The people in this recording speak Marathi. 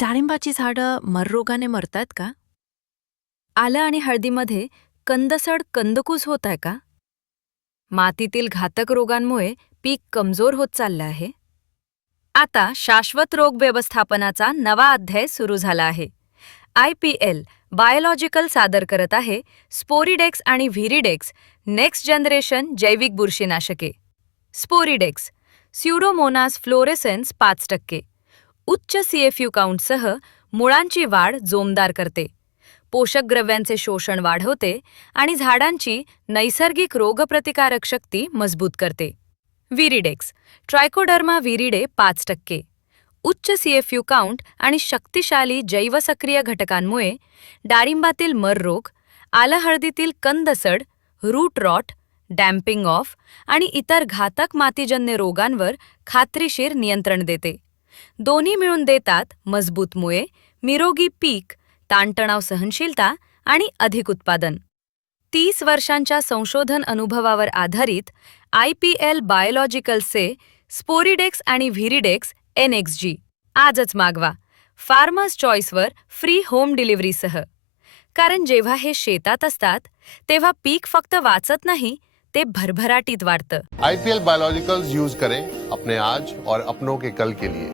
डाळिंबाची झाडं मर रोगाने मरतायत का? आलं आणि हळदीमध्ये कंदसड कंदकूस होत आहे का? मातीतील घातक रोगांमुळे पीक कमजोर होत चाललं आहे. आता शाश्वत रोग व्यवस्थापनाचा नवा अध्याय सुरू झाला आहे. IPL बायोलॉजिकल सादर करत आहे स्पोरिडेक्स आणि व्हिरिडेक्स नेक्स्ट जनरेशन जैविक बुरशीनाशके. स्पोरिडेक्स स्युडोमोनास फ्लोरेसेन्स 5%, उच्च CFU काउंटसह मुळांची वाढ जोमदार करते, पोषक द्रव्यांचे शोषण वाढवते आणि झाडांची नैसर्गिक रोगप्रतिकारक शक्ती मजबूत करते. व्हिरिडेक्स ट्रायकोडर्मा व्हिरिडे 5%, उच्च CFU काउंट आणि शक्तिशाली जैवसक्रिय घटकांमुळे डाळिंबातील मर रोग, आलं हळदीतील कंदसड, रूट रॉट, डॅम्पिंग ऑफ आणि इतर घातक मातीजन्य रोगांवर खात्रीशीर नियंत्रण देते. दोन्ही मिळून देतात मजबूत मुळे, निरोगी पीक, ताणतणाव सहनशीलता आणि अधिक उत्पादन. 30 वर्षांच्या संशोधन अनुभवावर आधारित IPL बायोलॉजिकलचे स्पोरिडेक्स आणि व्हिरिडेक्स NXG आजच मागवा, फार्मर्स चॉईसवर फ्री होम डिलिव्हरीसह. कारण जेव्हा हे शेतात असतात तेव्हा पीक फक्त वाचत नाही, ते भरभराटीत वाढतं. IPL बायोलॉजिकल्स यूज करें अपने आज और अपनों के कल के लिए.